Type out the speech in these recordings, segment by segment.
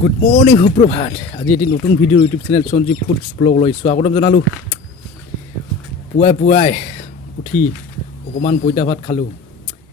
Good morning সুপ্ৰভাত আজি এটি নতুন video' YouTube channel Sanjeev foods ব্লগলৈ স্বাগতম জনালোঁ, পুৱাই পুৱাই উঠি অকণমান পঁইতা ভাত খালোঁ।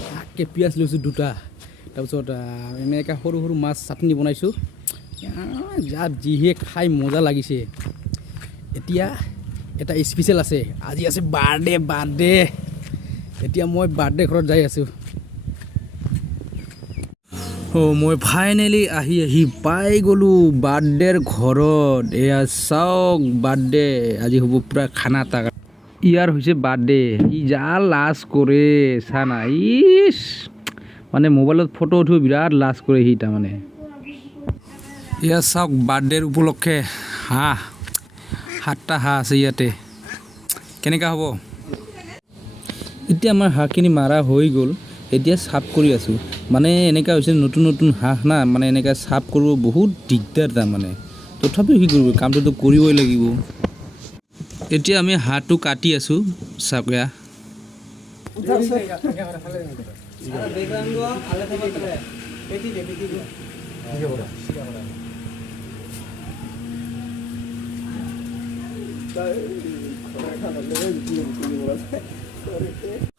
তাকে পিঁয়াজ লৈছোঁ দুটা। তাৰপিছত এনেকৈ সৰু সৰু মাছ চাটনি বনাইছোঁ। যাত যিহে খাই মজা লাগিছে। এতিয়া এটা স্পেচিয়েল আছে। আজি আছে বাৰ্থডে বাৰ্থডে এতিয়া মই বাৰ্থডে ঘৰত যাই আছোঁ। অ' মই ফাইনেলি আহি আহি পাই গ'লোঁ বাৰ্থডেৰ ঘৰত। এয়া চাওক, বাৰ্থডে, আজি হ'ব পূৰা খানা তাক ইয়াৰ হৈছে বাৰ্থডে ই যা লাজ কৰে, চা না ইছ মানে মোবাইলত ফটো উঠিব বিৰাট লাজ কৰে সি তাৰমানে। এয়া চাওক, বাৰ্থডেৰ উপলক্ষে হাঁহ সাতটা হাঁহ আছে ইয়াতে। কেনেকুৱা হ'ব? এতিয়া আমাৰ হাঁহখিনি মাৰা হৈ গ'ল। এতিয়া চাফ কৰি আছোঁ। মানে এনেকুৱা হৈছে নতুন নতুন হাঁহ না মানে এনেকুৱা চাফ কৰিব বহুত দিগদাৰ তাৰমানে। তথাপিও কি কৰিব, কামটোতো কৰিবই লাগিব। এতিয়া আমি হাঁহটো কাটি আছোঁ চাওক এয়া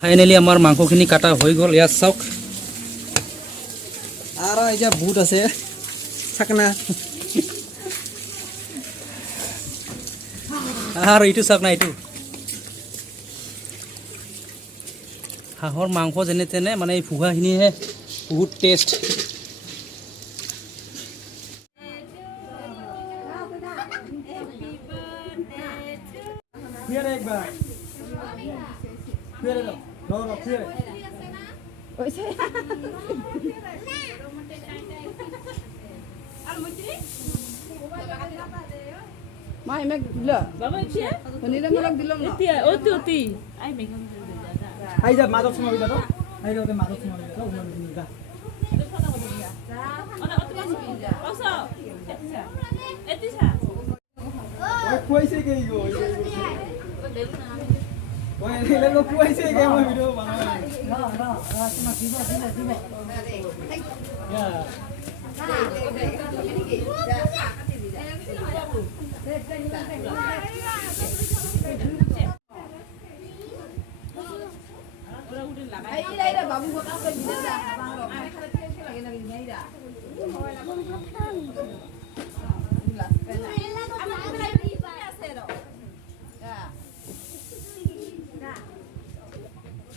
ফাইনেলি আমাৰ মাংসখিনি কাটা হৈ গ'ল। ইয়াত চাওক। আৰু এতিয়া বুট আছে। চাকনা আৰু এইটো চাওক না এইটো হাঁহৰ মাংস যেনে তেনে মানে এই ফুহাখিনিহে বহুত টেষ্ট ফিরে একবার ফিরে দাও লো লো ফিরে Mai meg dilo. Bapak Cia? Kanina mo lang dilong no. Tia, oh tuh ti. Ay, megang I যা মাদক সময় দাও আই রে মাদক সময় দাও উমর দা Oso. Eti sa. ওই কইছে কে গো ওই এলে গো কইছে কে মই ভিডিও বানাই না না তোমার দিবা দিবা দিবা ইয়া Ay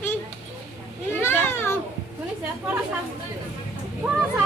嗯，妈，我那啥，花了啥？花了啥？